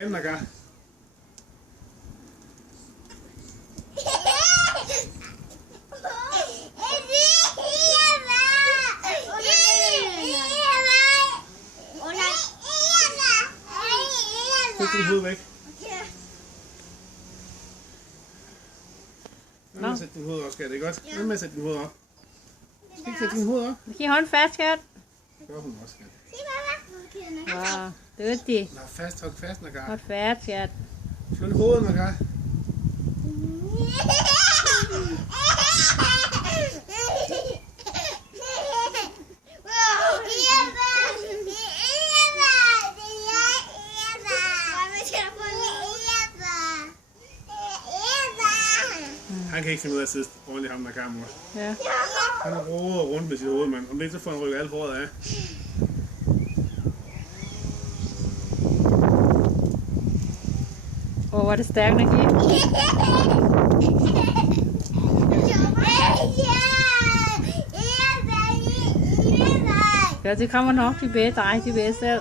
Naga. Sæt din hoved væk. Nu sæt din hoved op, skat. Det er godt. Nu med at sætte din hoved op. Skal ikke sætte din hoved op? Giv hånden fast, skat. Det gør hun også, skat. Wow, dygtig. Nå, fast. Hold fast, Naga. Hold fast, skat. Slå hovedet, Naga. Han kan ikke finde ud af at sidde ordentligt ham, der kan, mor. Ja. Han roder rundt med sit hoved, mand. Om det så får han rykket alt håret af. Åh, hvor er det stærkt, Nagi. Ja, det kommer nok til bedre dig, til bedre selv.